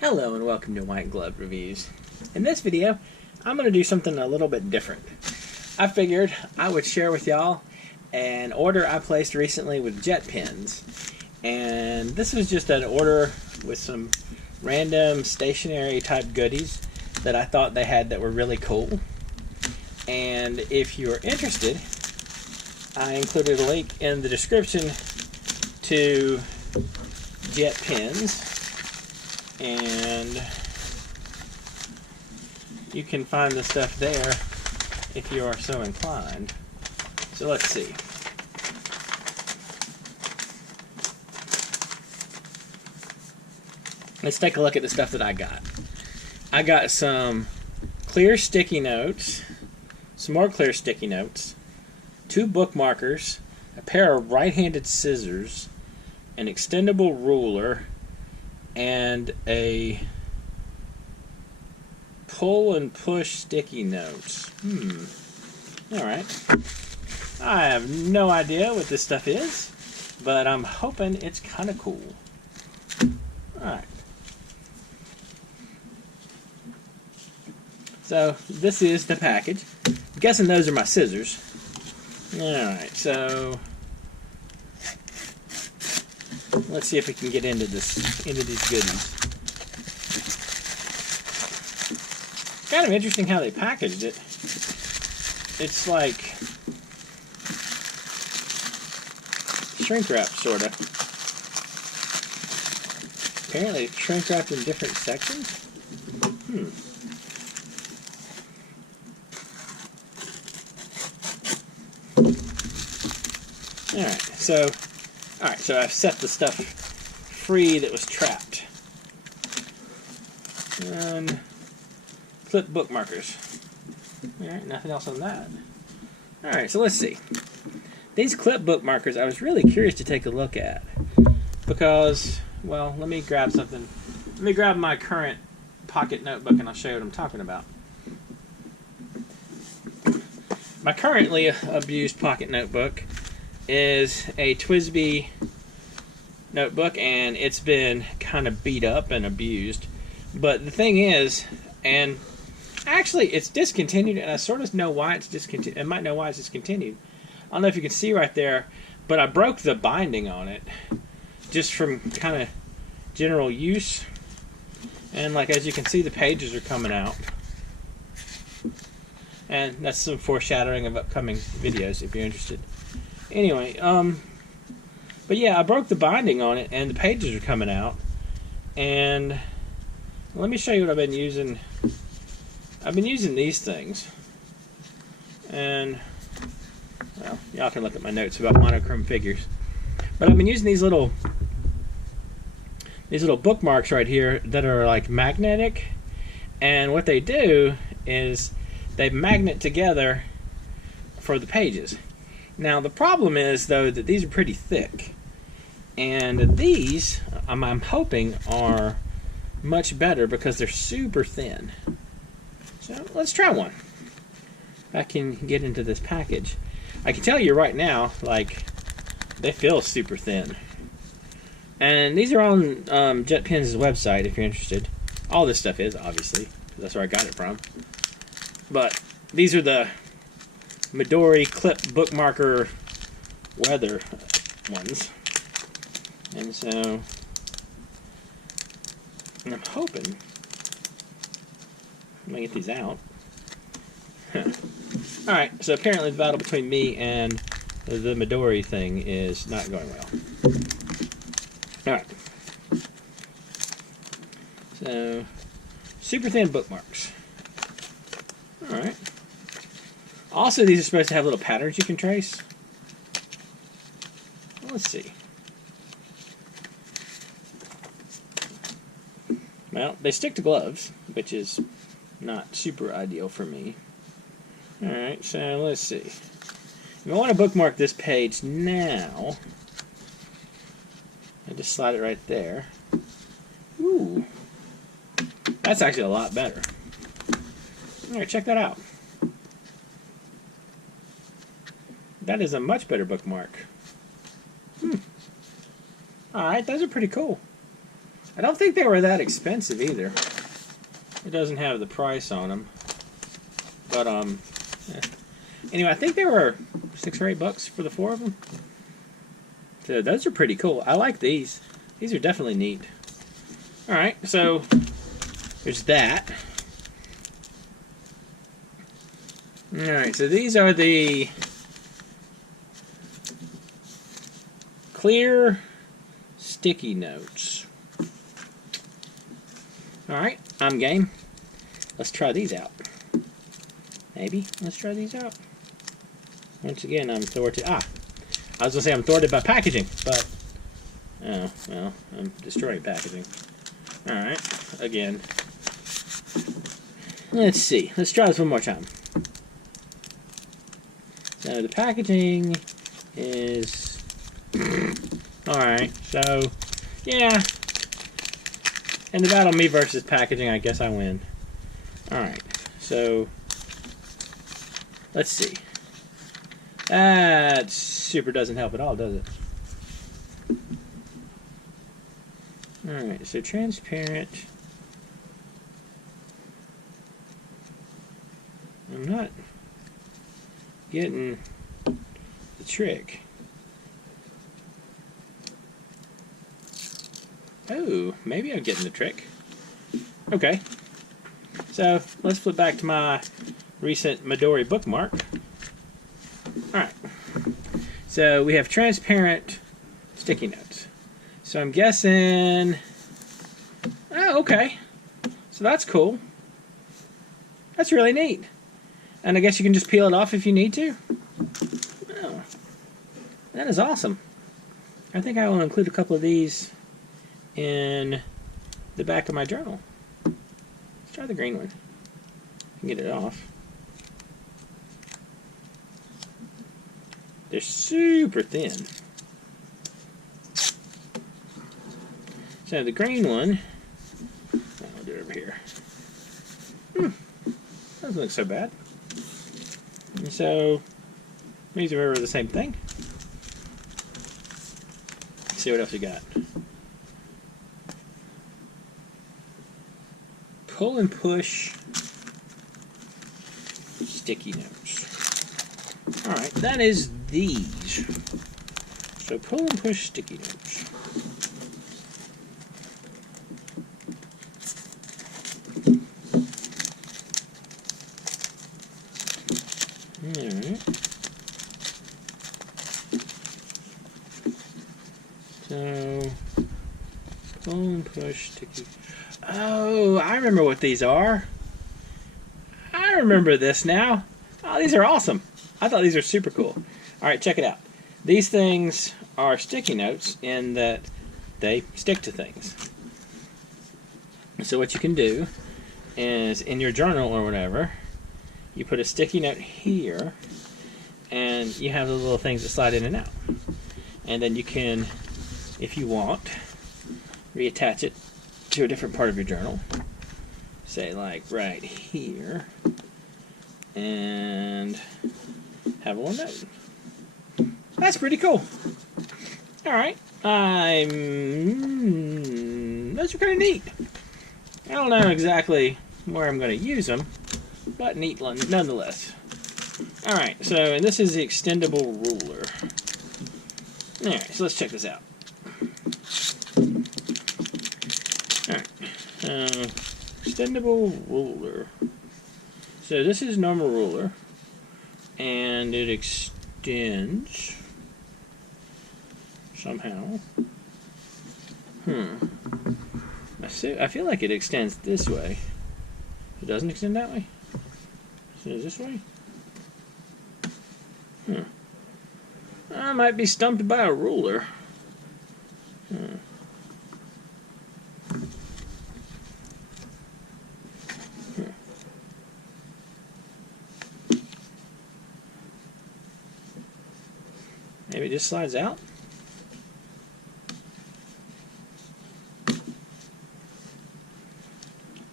Hello and welcome to White Glove Reviews. In this video, I'm going to do something a little bit different. I figured I would share with y'all an order I placed recently with JetPens. And this was just an order with some random stationery type goodies that I thought they had that were really cool. And if you're interested, I included a link in the description to JetPens. And you can find the stuff there if you are so inclined. So let's see. Let's take a look at the stuff that I got. I got some clear sticky notes, some more clear sticky notes, 2 bookmarkers, a pair of right-handed scissors, an extendable ruler, and a pull and push sticky notes. Alright. I have no idea what this stuff is, but I'm hoping it's kind of cool. Alright. So, this is the package. I'm guessing those are my scissors. Alright, so let's see if we can get into these goodies. Kind of interesting how they packaged it. It's like shrink wrap, sort of. Apparently it's shrink wrapped in different sections. Alright, so I've set the stuff free that was trapped. And clip bookmarkers. Alright, nothing else on that. Alright, so let's see. These clip bookmarkers I was really curious to take a look at. Because, well, let me grab something. Let me grab my current pocket notebook and I'll show you what I'm talking about. My currently abused pocket notebook is a TWSBI notebook, and it's been kind of beat up and abused. But the thing is, and actually it's discontinued, and I sort of know why it's discontinued. I might know why it's discontinued. I don't know if you can see right there, but I broke the binding on it just from kind of general use. And like, as you can see, the pages are coming out. And that's some foreshadowing of upcoming videos if you're interested. Anyway, but yeah, I broke the binding on it and the pages are coming out. And let me show you what I've been using. I've been using these things. And, well, y'all can look at my notes about monochrome figures. But I've been using these little bookmarks right here that are like magnetic. And what they do is they magnet together for the pages. Now the problem is, though, that these are pretty thick, and these I'm hoping are much better because they're super thin. So let's try one. If I can get into this package, I can tell you right now, like, they feel super thin. And these are on JetPens' website if you're interested. All this stuff is, obviously, because that's where I got it from. But these are the Midori clip bookmarker weather ones. And so I'm hoping I'm gonna get these out. Alright, so apparently the battle between me and the Midori thing is not going well. Alright. So, super thin bookmarks. Alright. Also, these are supposed to have little patterns you can trace. Let's see. Well, they stick to gloves, which is not super ideal for me. Alright, so let's see. If I want to bookmark this page now, I just slide it right there. Ooh. That's actually a lot better. Alright, check that out. That is a much better bookmark. Alright, those are pretty cool. I don't think they were that expensive either. It doesn't have the price on them. But, yeah. Anyway, I think they were $6 or $8 for the 4 of them. So those are pretty cool. I like these. These are definitely neat. Alright, so there's that. Alright, so these are the clear sticky notes. Alright, I'm game. Let's try these out. Maybe. Let's try these out. Once again, I'm thwarted. I was going to say I'm thwarted by packaging, but... Oh, well, I'm destroying packaging. Alright, again. Let's see. Let's try this one more time. So the packaging is... Alright, so... Yeah. In the battle me versus packaging, I guess I win. Alright, so... Let's see. That super doesn't help at all, does it? Alright, so transparent. I'm not getting the trick. Oh, maybe I'm getting the trick. Okay. So, let's flip back to my recent Midori bookmark. Alright. So, we have transparent sticky notes. So, I'm guessing... Oh, okay. So, that's cool. That's really neat. And I guess you can just peel it off if you need to. Oh. That is awesome. I think I will include a couple of these in the back of my journal. Let's try the green one. Get it off. They're super thin. So the green one, I'll do it over here. Doesn't look so bad. And so these are the same thing. Let's see what else we got. Pull and push sticky notes. Alright, that is these. So pull and push sticky notes. Alright. So pull and push sticky. Oh, I remember what these are. I remember this now. Oh, these are awesome. I thought these were super cool. Alright, check it out. These things are sticky notes in that they stick to things. So what you can do is in your journal or whatever, you put a sticky note here and you have those little things that slide in and out. And then you can, if you want, reattach it to a different part of your journal. Say like right here. And have a little note. That's pretty cool. Alright. Those are kind of neat. I don't know exactly where I'm going to use them, but neat nonetheless. Alright, so and this is the extendable ruler. Alright, so let's check this out. Alright. Extendable ruler. So this is normal ruler, and it extends somehow. I feel like it extends this way. It doesn't extend that way? So is this way? I might be stumped by a ruler. Maybe it just slides out?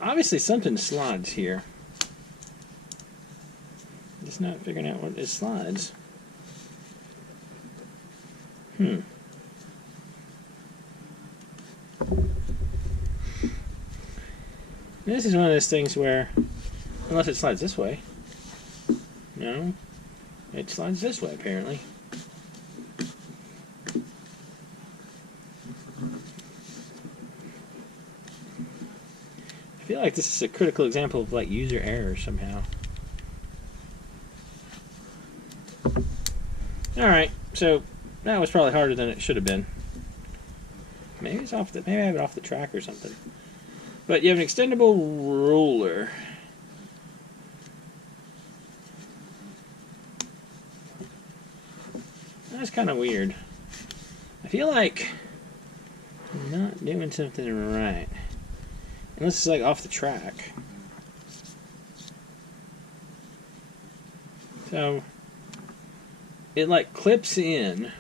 Obviously something slides here. Just not figuring out what it slides. This is one of those things where, unless it slides this way, no, it slides this way apparently. I feel like this is a critical example of like user error somehow. Alright, so that was probably harder than it should have been. Maybe it's off the, maybe I have it off the track or something. But you have an extendable ruler. That's kind of weird. I feel like I'm not doing something right. Unless it's like off the track. So it like clips in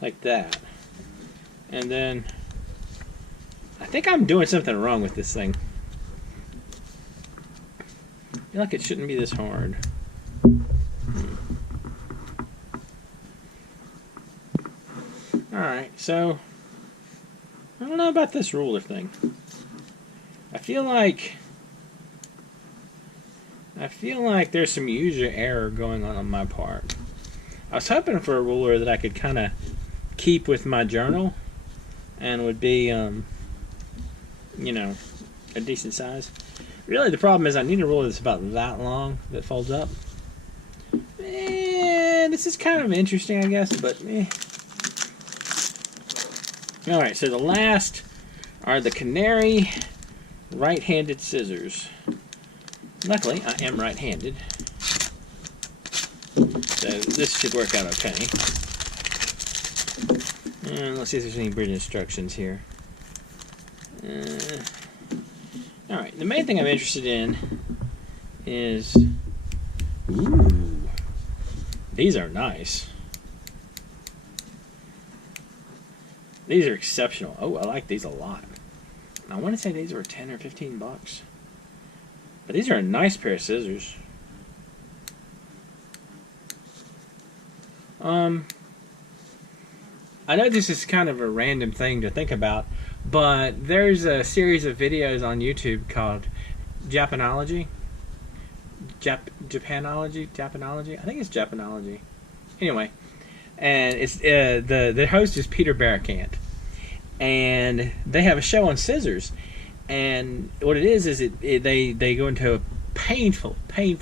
like that. And then I think I'm doing something wrong with this thing. I feel like it shouldn't be this hard. Alright, so I don't know about this ruler thing. I feel like there's some user error going on my part. I was hoping for a ruler that I could kind of keep with my journal and would be, you know, a decent size. Really, the problem is I need a ruler that's about that long that folds up. This is kind of interesting, I guess, but Alright, so the last are the Canary right-handed scissors. Luckily, I am right-handed, so this should work out okay. Let's see if there's any written instructions here. Alright, the main thing I'm interested in is... Ooh, these are nice. These are exceptional. Oh, I like these a lot. I want to say these were 10 or 15 bucks. But these are a nice pair of scissors. I know this is kind of a random thing to think about, but there's a series of videos on YouTube called Japanology. Japanology? I think it's Japanology. Anyway, and it's the host is Peter Barricant, and they have a show on scissors. And what it is they go into a painful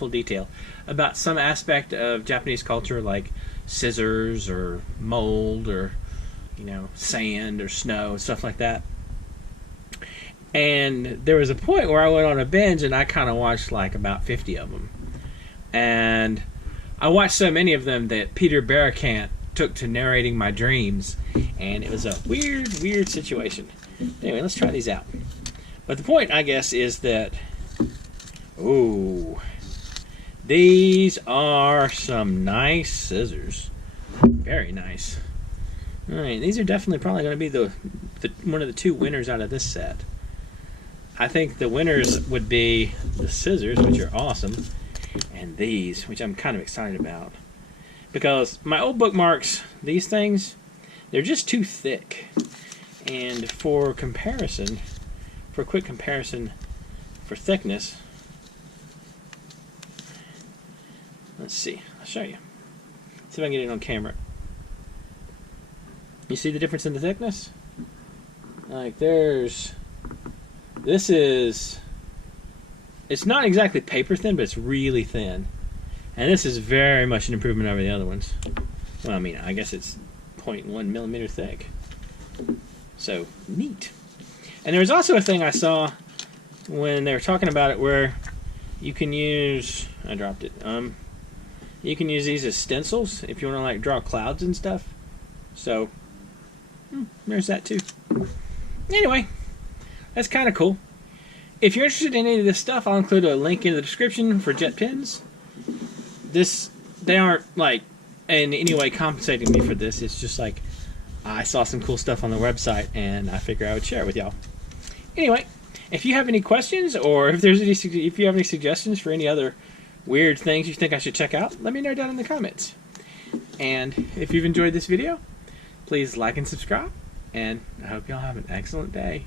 detail about some aspect of Japanese culture, like scissors or mold or, you know, sand or snow, stuff like that. And there was a point where I went on a binge and I kind of watched like about 50 of them. And I watched so many of them that Peter Barricant took to narrating my dreams, and it was a weird situation. Anyway, let's try these out. But the point, I guess, is that, ooh, these are some nice scissors. Very nice. Alright, these are definitely probably going to be the one of the two winners out of this set. I think the winners would be the scissors, which are awesome, and these, which I'm kind of excited about. Because my old bookmarks, these things, they're just too thick. And for comparison, for a quick comparison for thickness, let's see, I'll show you. See if I can get it on camera. You see the difference in the thickness? Like this is, it's not exactly paper thin, but it's really thin. And this is very much an improvement over the other ones. Well, I mean, I guess it's 0.1 millimeter thick. So, neat. And there was also a thing I saw when they were talking about it where you can use, I dropped it, you can use these as stencils if you want to like draw clouds and stuff. So, there's that too. Anyway, that's kind of cool. If you're interested in any of this stuff, I'll include a link in the description for JetPens. They aren't like in any way compensating me for this. It's just like I saw some cool stuff on the website and I figured I would share it with y'all. Anyway, if you have any questions or if you have any suggestions for any other weird things you think I should check out, let me know down in the comments. And if you've enjoyed this video, please like and subscribe, and I hope y'all have an excellent day.